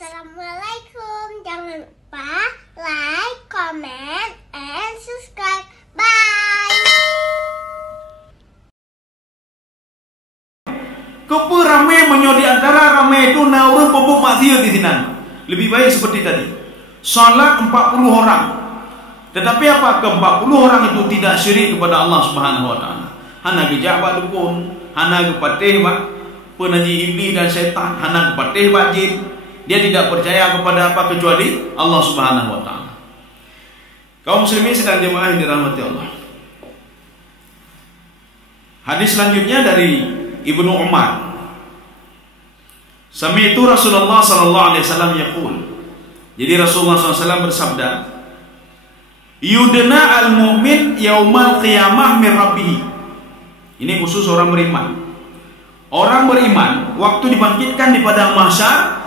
Assalamualaikum. Jangan lupa like, comment, and subscribe. Bye. Kepa ramai menyodi antara ramai itu naurun pebuk maksiat di sini. Lebih baik seperti tadi. Salat 40 orang. Tetapi apa ke 40 orang itu tidak syirik kepada Allah Subhanahu wa taala. Hana gejak bak dukun, hana ke patih bak penaji iblis dan syaitan, hana ke patih bak jin. Dia tidak percaya kepada apa kecuali Allah Subhanahu wa taala. Kaum muslimin sedang jemaah yang dirahmati Allah. Hadis selanjutnya dari Ibnu Umar. Sami'tu Rasulullah sallallahu alaihi wasallam yaqul. Jadi Rasulullah SAW bersabda, Yudna al-mu'min yaumal qiyamah min rabbih. Ini khusus orang beriman. Orang beriman waktu dibangkitkan di padang mahsyar,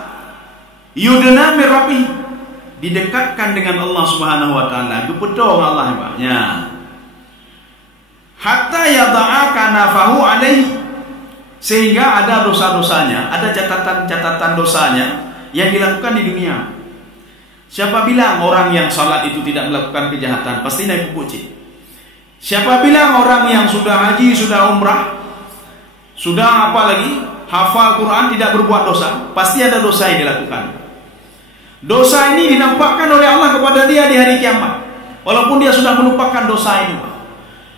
Yudna min rabbih, didekatkan dengan Allah Subhanahu wa taala, dipedong Allah ya. Hatta yada'a kanafahu alaihi, sehingga ada dosa-dosanya, ada catatan-catatan dosanya yang dilakukan di dunia. Siapa bilang orang yang salat itu tidak melakukan kejahatan, pasti naik puji. Siapa bilang orang yang sudah haji, sudah umrah, sudah apa lagi, hafal Quran tidak berbuat dosa, pasti ada dosa yang dilakukan. Dosa ini dinampakkan oleh Allah kepada dia di hari kiamat, walaupun dia sudah melupakan dosa itu.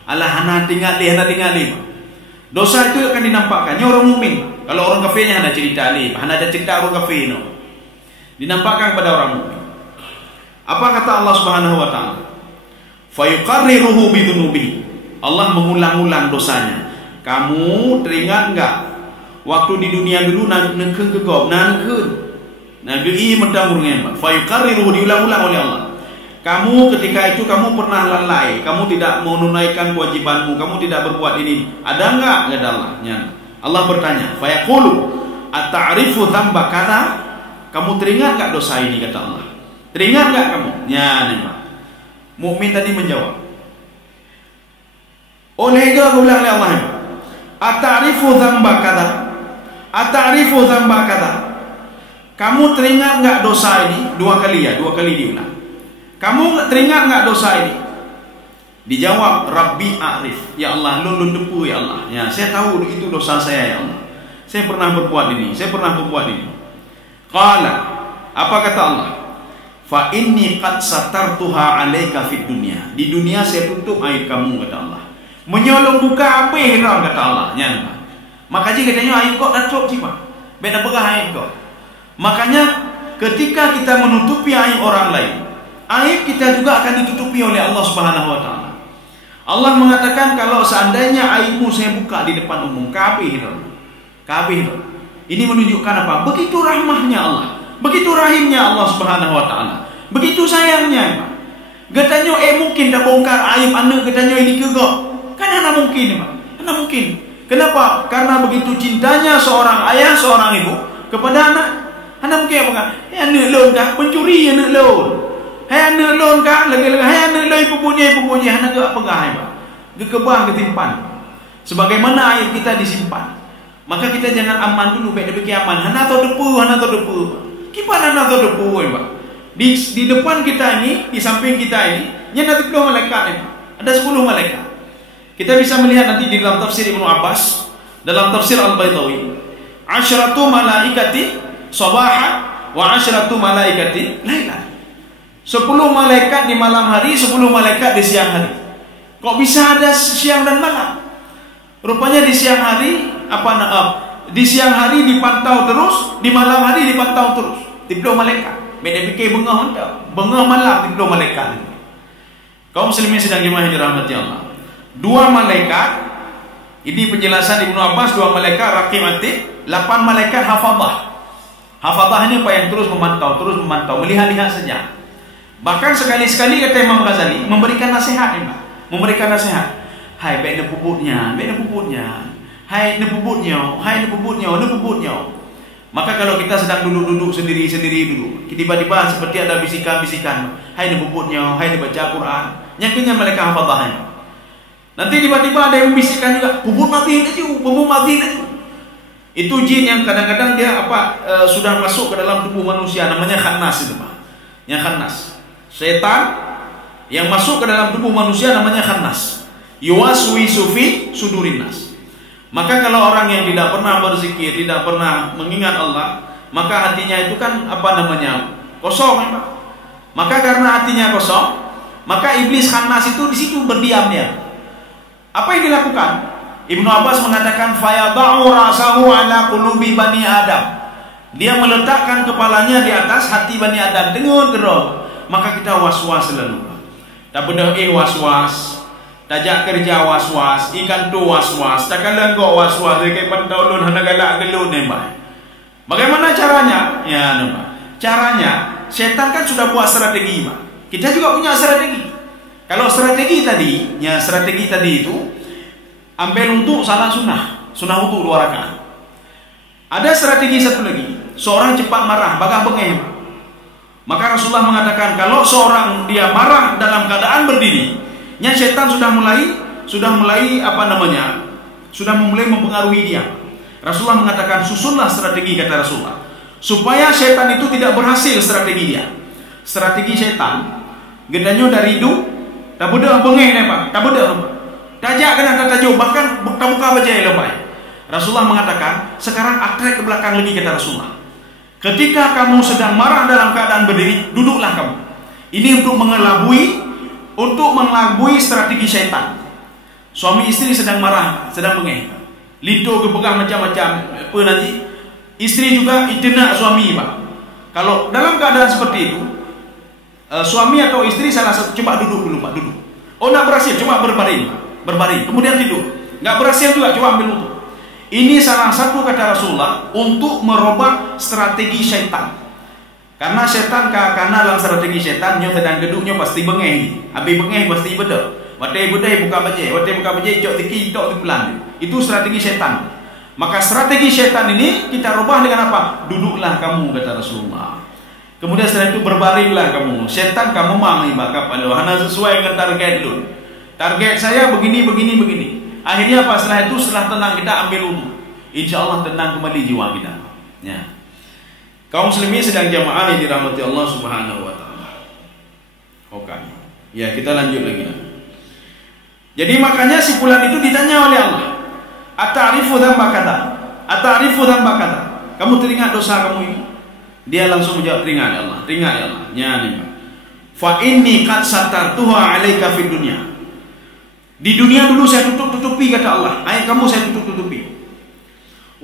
Allah hana tinggal li. Dosa itu akan dinampakkannya orang mukmin. Kalau orang kafirnya hana cerita li, hana ada cerita orang kafir no. Dinampakkan kepada orang mukmin. Apa kata Allah Subhanahu wa taala? Fa yuqarriruhu bi dzunubihi. Allah mengulang-ulang dosanya. Kamu teringat enggak waktu di dunia dulu nangkeun gegop, nangkeun. Nah, gei mendang urungan. Fa yuqarriruhu, diulang-ulang oleh Allah. Kamu ketika itu kamu pernah lalai, kamu tidak menunaikan kewajibanmu, kamu tidak berbuat ini. Ada enggak? Kata Allah. Ya. Allah bertanya, fa yaqulu ata'rifu dzamba kadza? Kamu teringat enggak dosa ini, kata Allah? Teringat enggak kamu? Ya, nih Pak. Mukmin tadi menjawab. Oleh itu ulang oleh Allah. Ata'rifu dzamba kadza? Ata'rifu dzamba kadza? Kamu teringat enggak dosa ini? Dua kali diulang. Kamu teringat enggak dosa ini? Dijawab, Rabbi a'rif. Ya Allah, lulun depu ya Allah. Ya, saya tahu itu dosa saya ya Allah. Saya pernah berbuat ini, Qala, apa kata Allah? Fa inni qad satartuha 'alaika fid dunya. Di dunia saya tutup aib kamu, kata Allah. Menyolong buka apa hilang, kata Allah. Ya, maka jika katanya aib kau dah cok sih, Pak. Beda begah aib kau. Makanya ketika kita menutupi aib orang lain, aib kita juga akan ditutupi oleh Allah Subhanahu wa taala. Allah mengatakan kalau seandainya aibmu saya buka di depan umum, kabeh. Ini menunjukkan apa? Begitu rahmahnya Allah, begitu rahimnya Allah Subhanahu wa taala, begitu sayangnya. Katanya mungkin dah bongkar aib anak, katanya ini kegok. Kan ana mungkin, Pak. Ana mungkin. Kenapa? Karena begitu cintanya seorang ayah, seorang ibu kepada anak. Ana mungkin apa? Anak lon kah pencuri, anak lon. Hai anak lon kah lagi-lagi hai anak lon ibu-punya anak ke apa gah Pak? Gekebah ketimpan. Sebagaimana aib kita disimpan. Maka kita jangan aman dulu, baik demi aman. Hana atau depu. Kipan hana atau depu, Pak. Di depan kita ini, di samping kita ini, nanti 10 malaikat nih, Pak. Ada 10 malaikat. Kita bisa melihat nanti di dalam tafsir Ibnu Abbas, dalam tafsir Al-Baitawi, asyratu malaikati sabaha wa asyratu malaikati laila. 10 malaikat di malam hari, 10 malaikat di siang hari. Kok bisa ada siang dan malam? Rupanya di siang hari di siang hari dipantau terus, di malam hari dipantau terus. 10 malaikat. Beda fikir bengah malam 10 malaikat. Kaum muslimin sedang dirahmati Allah. 2 malaikat, ini penjelasan Ibnu Abbas, 2 malaikat raqib atid, 8 malaikat hafadzah. Hafadzah ini apa yang terus memantau, melihat-lihat saja. Bahkan sekali-sekali kata Imam Ghazali memberikan nasihat, memberikan nasihat. Hai baik nepuputnya. Hai nepuputnya. Maka kalau kita sedang duduk sendiri dulu, tiba-tiba seperti ada bisikan-bisikan, hai nepuputnya, hai baca Quran. Yakinnya mereka hafadzahnya. Nanti tiba-tiba ada yang membisikkan juga, puput mati lagi. Itu jin yang kadang-kadang dia sudah masuk ke dalam tubuh manusia, namanya khannas itu Pak. Yang khannas. Setan yang masuk ke dalam tubuh manusia namanya khannas. Yuwaswisu fi sudurin nas. Maka kalau orang yang tidak pernah berzikir, tidak pernah mengingat Allah, maka hatinya itu kan kosong ya Pak. Maka karena hatinya kosong, maka iblis khannas itu di situ berdiam dia. Apa yang dilakukan? Ibnu Abbas mengatakan fayada'u ra'sahu ala qulubi bani Adam. Dia meletakkan kepalanya di atas hati Bani Adam dengan gerok. Maka kita was-was selalu. Tak bedah was-was. Tajak kerja was-was, ikan tu was-was, tak kalenggok was-was, kayak pantau lun hana galak gelun nembak. Bagaimana caranya? Ya nampak. Caranya, setan kan sudah buat strategi, Pak. Kita juga punya strategi. Kalau strategi tadi itu ambil untuk salat sunnah wudu 2 rakaat. Ada strategi satu lagi, seorang cepat marah, bagah bengeh. Maka Rasulullah mengatakan kalau seorang dia marah dalam keadaan berdiri, setan sudah mulai mempengaruhi dia. Rasulullah mengatakan susunlah strategi, kata Rasulullah, supaya setan itu tidak berhasil strategi dia. Strategi setan gedanyo dari hidup tak beda bengeh Pak, tak beda. Tajak kena tajuk bahkan tak buka baca lepai. Rasulullah mengatakan sekarang atrek ke belakang lagi, kata Rasulullah. Ketika kamu sedang marah dalam keadaan berdiri, duduklah kamu. Ini untuk mengelabui strategi syaitan. Suami istri sedang marah, sedang bengeh, lido kepegang macam-macam. Apa nanti istri juga itenak suami, Pak. Kalau dalam keadaan seperti itu, suami atau istri salah satu coba duduk dulu, Pak, duduk. Oh, nak berhasil, coba berbaring, kemudian tidur. Nggak berhasil juga, coba ambil wudhu. Ini salah satu, kata Rasulullah, untuk merubah strategi syaitan. Karena setan karena dalam strategi setan nyo sedang geduknya pasti bengeh. Habis bengeh pasti beda. Wadai buka baca, jok tiki tok pelan. Itu strategi setan. Maka strategi setan ini kita rubah dengan apa? Duduklah kamu, kata Rasulullah. Kemudian setelah itu berbaringlah kamu. Setan kamu mami bakap alo hana sesuai dengan target lu. Target saya begini. Akhirnya apa? Setelah tenang kita ambil wudhu. Insyaallah tenang kembali jiwa kita. Ya. Kaum muslimin sedang jamaah yang dirahmati Allah Subhanahu wa taala. Oke. Ya, kita lanjut lagi. Jadi makanya si fulan itu ditanya oleh Allah, "Ata'rifu dzambaka?" "Ata'rifu dzambaka?" Kamu teringat dosa kamu ini? Dia langsung menjawab, "Teringat ya Allah, teringat ya Allah." Nyani. "Fa inni qad satartuha 'alaika fid dunya." Di dunia dulu saya tutup-tutupi, kata Allah. Ayat kamu saya tutup-tutupi.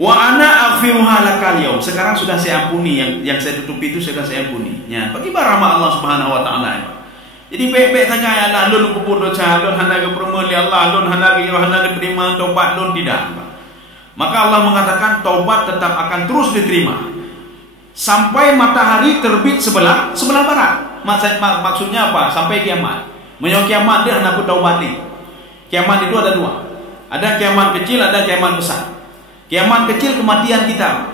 Wa ana aghfiruha lakal yaum. Sekarang sudah saya ampuni yang saya tutupi itu, sudah saya ampuni. Ya, bagi rahmat Allah Subhanahu wa taala. Jadi baik-baik saja ya Allah, lun kubur dosa, lun hana ke permuli Allah, lun hana ke terima taubat, lun tidak. Maka Allah mengatakan taubat tetap akan terus diterima sampai matahari terbit sebelah barat. Maksudnya apa? Sampai kiamat. Menyok kiamat dia hana taubat ni. Kiamat itu ada 2. Ada kiamat kecil, ada kiamat besar. Kiamat kecil kematian kita.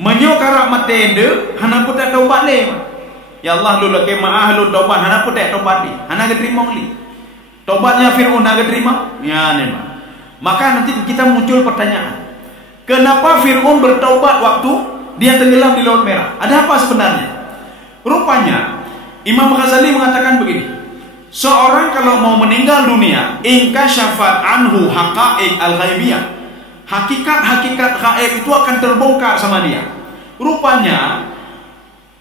Menyokarak mati ende, hana pun tak taubat le. Ya Allah lu laki maah lu taubat, hana pun tak taubat le. Hana keterima li. Taubatnya Fir'aun hana keterima? Ya ne. Maka nanti kita muncul pertanyaan. Kenapa Fir'aun bertaubat waktu dia tenggelam di Laut Merah? Ada apa sebenarnya? Rupanya Imam Ghazali mengatakan begini. Seorang kalau mau meninggal dunia, inkashafat anhu haqa'iq al-ghaibiyah. Hakikat-hakikat gaib itu akan terbongkar sama dia. Rupanya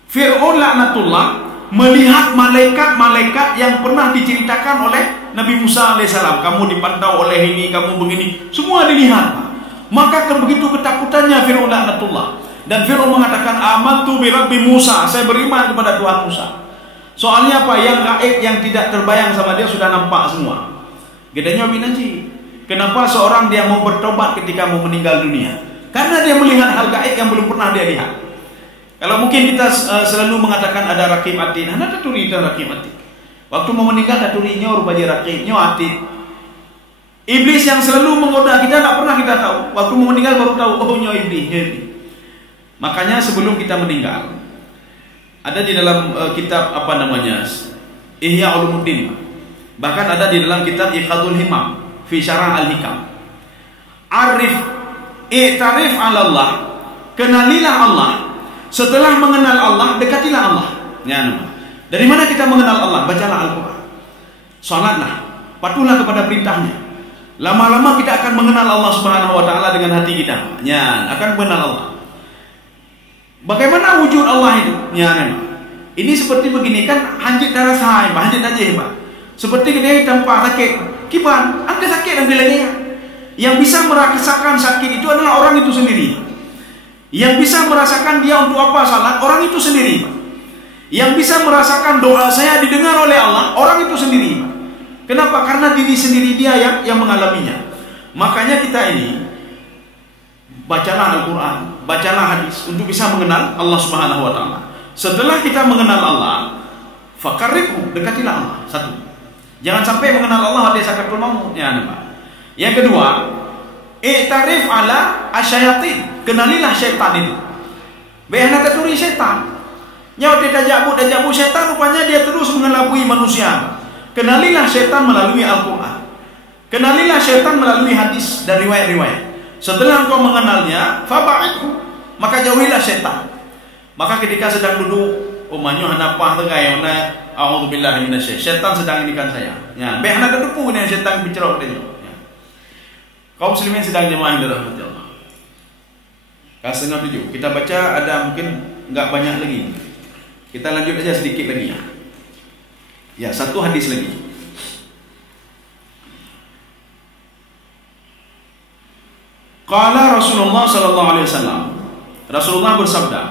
Fir'aun laknatullah melihat malaikat-malaikat yang pernah diceritakan oleh Nabi Musa alaihissalam. Kamu dipantau oleh ini, kamu begini, semua dilihat. Maka begitu ketakutannya Fir'aun laknatullah. Dan Fir'aun mengatakan, amantu bi Rabbi Musa, saya beriman kepada Tuhan Musa. Soalnya apa? Yang gaib, yang tidak terbayang sama dia sudah nampak semua. Gedanya binaji. Kenapa seorang dia mau bertobat ketika mau meninggal dunia? Karena dia melihat hal gaib yang belum pernah dia lihat. Kalau mungkin kita selalu mengatakan ada rakib atid, hana taturi itu rakib atid. Waktu mau meninggal taturi nyor baja rakib, nyor atid. Iblis yang selalu menggoda kita tak pernah kita tahu. Waktu mau meninggal baru tahu, oh nyor iblis. Makanya sebelum kita meninggal, ada di dalam kitab Ihya Ulumuddin. Bahkan ada di dalam kitab Iqadul Himam fi Syarah Al-Hikam. Arif i'tarif 'ala Allah, kenalilah Allah. Setelah mengenal Allah, dekatilah Allah. Ya, dari mana kita mengenal Allah? Bacalah Al-Quran, salatlah, patuhlah kepada perintahnya. Lama-lama kita akan mengenal Allah Subhanahu wa taala dengan hati kita. Ya, akan mengenal Allah. Bagaimana wujud Allah itu? Ya, ini seperti begini kan, hanjit darah sahai, hanjit aja Pak. Seperti kita tanpa sakit, kiban, angka sakit ambil lagi ya. Yang bisa merasakan sakit itu adalah orang itu sendiri. Yang bisa merasakan dia untuk apa salat, orang itu sendiri. Yang bisa merasakan doa saya didengar oleh Allah, orang itu sendiri. Kenapa? Karena diri sendiri dia yang mengalaminya. Makanya kita ini bacalah Al-Quran, bacalah hadis untuk bisa mengenal Allah Subhanahu wa taala. Setelah kita mengenal Allah, fakarribu, dekatilah Allah. Satu, jangan sampai mengenal Allah ada sakaratul maut. Ya, yang kedua, i'tarif 'ala asyayatin, kenalilah syaitan itu. Bayana katuri syaitan. Nyawa dia dajabu syaitan, rupanya dia terus mengelabui manusia. Kenalilah syaitan melalui Al-Quran. Kenalilah syaitan melalui hadis dan riwayat-riwayat. Setelah engkau mengenalnya, faba'idhu, maka jauhilah syaitan. Maka ketika sedang duduk, umanyo hanapah tegay, a'udzubillahi minasyaitan, syaitan sedang indikan saya. Ya, bayana kedupu dengan syaitan bicara dia. Kaum muslimin sedang jemaah yang dirahmati Allah. Setengah 7. Kita baca ada mungkin enggak banyak lagi. Kita lanjut aja sedikit lagi ya. Ya, satu hadis lagi. Qala Rasulullah sallallahu alaihi wasallam. Rasulullah bersabda.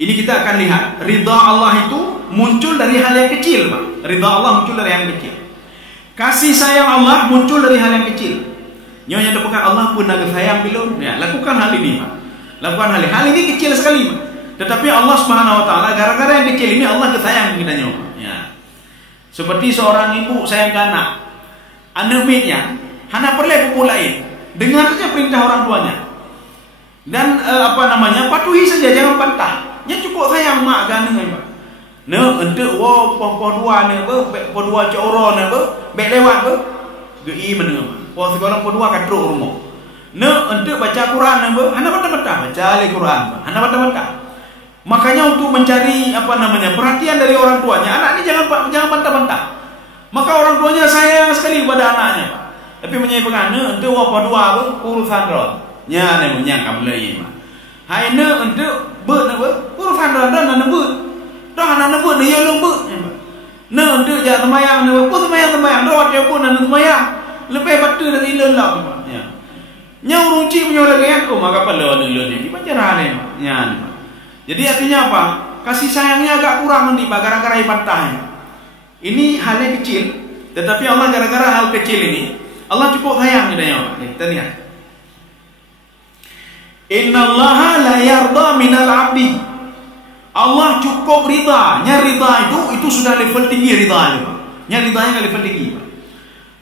Ini kita akan lihat ridha Allah itu muncul dari hal yang kecil, Pak. Ridha Allah muncul dari hal yang kecil. Kasih sayang Allah muncul dari hal yang kecil. Nyonya dekat Allah pun naga sayang belum. Ya, lakukan hal ini, Pak. Lakukan hal ini kecil sekali, Pak. Tetapi Allah Subhanahu wa taala gara-gara yang kecil ini Allah kesayang kita nyonya. Ya. Seperti seorang ibu sayang ke anak. Anak mitnya, hana perlu pupulain. Dengar saja perintah orang tuanya. Dan patuhi saja, jangan bantah. Nya cukup sayang mak kan dengan Pak. Ne ente wo po dua ne po dua coro ne be lewat be. Gei menengah. Po sekolah po dua katro rumah. Ne ente baca Quran ne be, hana bantah-bantah baca Al-Quran. Hana bantah-bantah. Makanya untuk mencari perhatian dari orang tuanya, anak ini jangan bantah-bantah. Maka orang tuanya sayang sekali kepada anaknya, Pak. Tapi menyebabkan ente wo po dua be urusan ro. Nya ne menyangka belai, Pak. Hai ne ente be ne be urusan ro dan ne be. Dah anak be dia lembut. Ne ente ja semayang ne be semayang dah dia pun nan semayang. Lebih betul dari lelah, Pak. Ya. Nya urung ci punya lagi aku maka perlu ni pacaran ne, Pak. Nya. Jadi artinya apa? Kasih sayangnya agak kurang nanti Pak gara-gara ibadahnya. Ini hal yang kecil, tetapi Allah gara-gara hal kecil ini Allah cukup sayang kepadanya, Pak. Kita lihat. Innallaha la yarda minal 'abdi. Allah cukup ridha. Nya ridha itu sudah level tinggi ridha itu, Pak. Nya ridhanya level tinggi, Pak.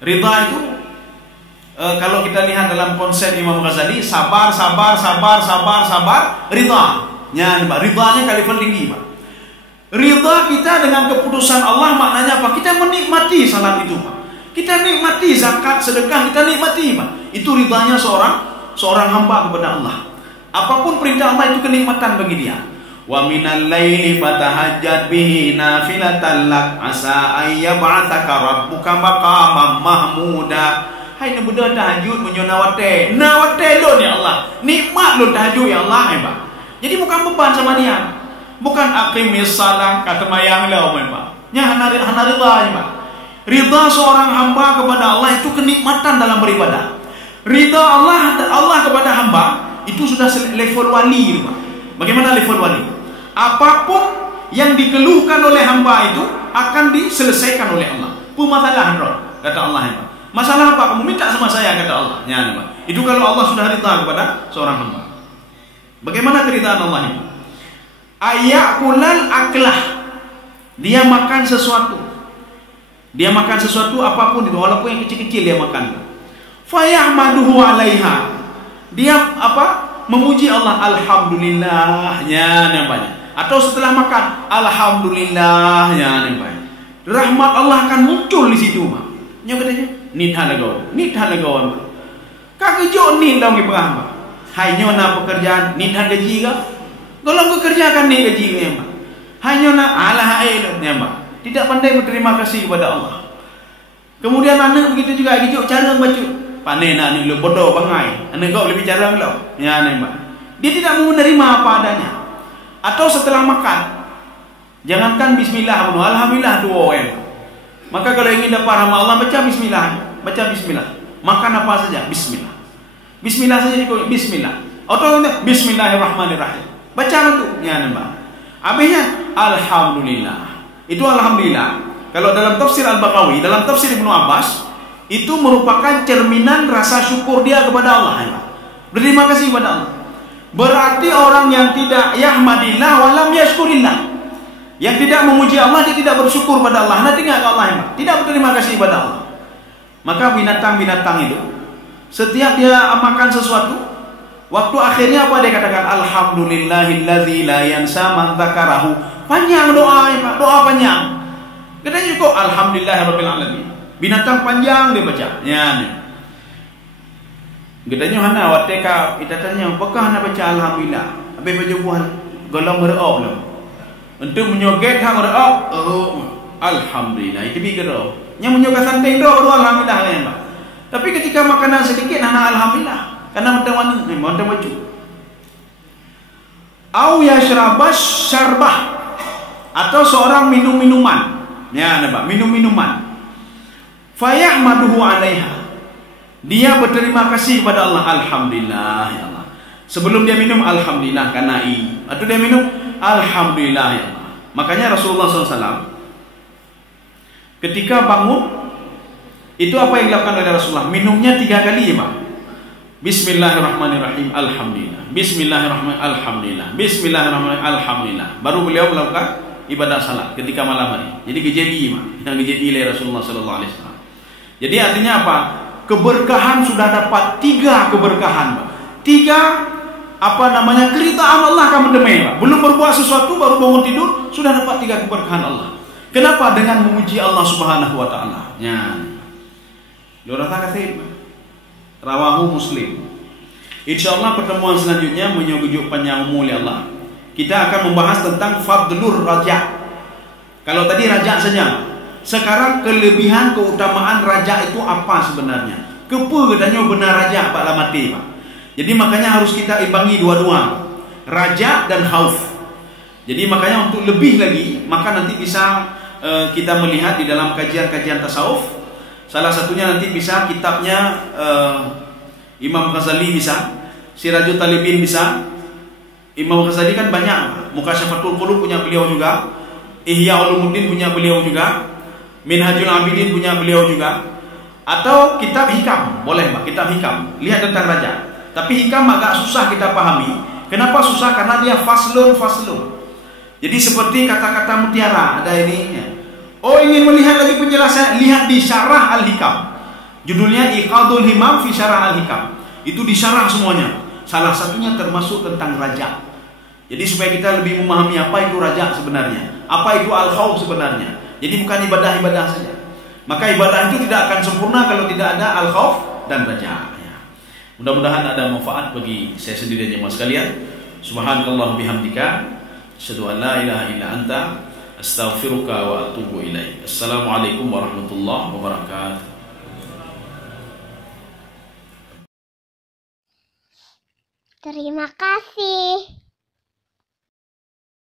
Ridha itu kalau kita lihat dalam konsep Imam Ghazali, sabar, ridha. Nya ridhanya kali level tinggi, Pak. Ridha kita dengan keputusan Allah maknanya apa? Kita menikmati salat itu, Pak. Kita nikmati zakat, sedekah, kita nikmati, Pak. Itu ridhanya seorang hamba kepada Allah. Apapun perintah Allah itu kenikmatan bagi dia. Wa minal laili fatahajjat bihi nafilatan lak asa ayyab'atsaka rabbuka maqaman mahmuda. Hai ne budak tahajud menyonawate. Nawate lo ya Allah. Nikmat lo tahajud ya Allah, Pak. Jadi bukan beban sama dia. Bukan aqimis salat kata mayang lah, Pak. Nya hana ridha, Pak. Ridha seorang hamba kepada Allah itu kenikmatan dalam beribadah. Ridha Allah kepada hamba itu sudah level wali, Pak. Bagaimana level wali? Apapun yang dikeluhkan oleh hamba itu akan diselesaikan oleh Allah. Permasalahan roh, kata Allah, Pak. Masalah apa? Kamu minta sama saya, kata Allah. Ya, Pak. Itu kalau Allah sudah ridha kepada seorang hamba. Bagaimana keridhaan Allah itu? Ayakulal aklah. Dia makan sesuatu. Dia makan sesuatu apapun itu, walaupun yang kecil-kecil dia makan. Fayahmaduhu 'alaiha. Dia memuji Allah, alhamdulillahnya namanya. Atau setelah makan, alhamdulillahnya namanya. Rahmat Allah akan muncul di situ, Pak. Nya katanya, nitha lagawan. Kagak jo nin daw ngibang, Pak. Hai nyona pekerjaan ni dah gaji ke? Kalau kau kerjakan ni gaji ke mbak? Hai nyona alah ya mbak. Tidak pandai berterima kasih kepada Allah. Kemudian anak begitu juga gijuk cara baca. Pandai nak ni lu bodoh bangai. Anak kau boleh bicara belum? Ya ni mbak. Dia tidak mau menerima apa adanya. Atau setelah makan, jangankan bismillah, alhamdulillah dua orang. Maka kalau ingin dapat rahmat Allah, baca bismillah. Baca bismillah. Makan apa saja, bismillah. Bismillah saja dikau, bismillah. Atau bismillahirrahmanirrahim. Baca itu, ya nampak. Habisnya, alhamdulillah. Itu alhamdulillah. Kalau dalam tafsir Al-Baqawi, dalam tafsir Ibnu Abbas, itu merupakan cerminan rasa syukur dia kepada Allah. Berterima kasih kepada Allah. Berarti orang yang tidak yahmadillah walam yashkurillah, yang tidak memuji Allah, dia tidak bersyukur pada Allah. Nanti ingat Allah, tidak berterima kasih kepada Allah. Maka binatang-binatang itu, setiap dia makan sesuatu, waktu akhirnya apa dia katakan? Alhamdulillahillazi la yansa man dzakarahu. Panjang doa, doa panjang. Katanya kok alhamdulillahirabbil alamin. Binatang panjang dia baca. Ya nih. Katanya hana wateka itatanya apakah hana baca alhamdulillah. Habis baca buah golong berau lah. Untuk menyoget hang berau, alhamdulillah itu bi gerau. Yang menyogat santai doa alhamdulillah ya, Pak. Tapi ketika makanan sedikit hana alhamdulillah. Karena mana ni, mana baju. Au yashrabas syarbah, atau seorang minum minuman. Ya, nampak minum minuman. Fayahmaduhu 'alaiha. Dia berterima kasih kepada Allah, alhamdulillah ya Allah. Sebelum dia minum alhamdulillah karena atau dia minum alhamdulillah ya Allah. Makanya Rasulullah SAW ketika bangun itu apa yang dilakukan oleh Rasulullah? Minumnya 3 kali, Pak. Bismillahirrahmanirrahim, alhamdulillah. Bismillahirrahmanirrahim, alhamdulillah. Bismillahirrahmanirrahim, alhamdulillah. Baru beliau melakukan ibadah salat ketika malam hari. Jadi gejebi, Pak. Yang gejebi oleh Rasulullah SAW. Jadi artinya apa? Keberkahan sudah dapat 3 keberkahan, Pak. 3 keritaan Allah kamu demai, Pak. Belum berbuat sesuatu, baru bangun tidur sudah dapat 3 keberkahan Allah. Kenapa? Dengan memuji Allah Subhanahu wa taala. Ya. Lurah tak kata rawahu Muslim. Insyaallah pertemuan selanjutnya menyugujuk panjang umur oleh Allah. Kita akan membahas tentang fadlur raja. Kalau tadi raja saja, sekarang kelebihan keutamaan raja itu apa sebenarnya? Kepa katanya benar raja Pak Lamati, Pak. Jadi makanya harus kita imbangi dua-dua, raja dan khauf. Jadi makanya untuk lebih lagi, maka nanti bisa kita melihat di dalam kajian-kajian tasawuf. Salah satunya nanti bisa kitabnya Imam Ghazali, bisa Sirajul Talibin, bisa. Imam Ghazali kan banyak, Mukasyafatul Qulub punya beliau juga, Ihya Ulumuddin punya beliau juga, Minhajul Abidin punya beliau juga. Atau kitab hikam, boleh Pak, kitab hikam, lihat tentang raja. Tapi hikam agak susah kita pahami. Kenapa susah? Karena dia faslun. Jadi seperti kata-kata mutiara, ada ini. Oh, ingin melihat lagi penjelasan, lihat di Syarah Al-Hikam. Judulnya Iqadul Himam fi Syarah Al-Hikam. Itu disyarah semuanya. Salah satunya termasuk tentang raja. Jadi supaya kita lebih memahami apa itu raja sebenarnya, apa itu al-khauf sebenarnya. Jadi bukan ibadah-ibadah saja. Maka ibadah itu tidak akan sempurna kalau tidak ada al-khauf dan raja. Mudah-mudahan ada manfaat bagi saya sendiri dan jemaah sekalian. Subhanakallah bihamdika, asyhadu an la ilaha illa anta, astaghfiruka wa atubu ilaik. Assalamualaikum warahmatullahi wabarakatuh. Terima kasih.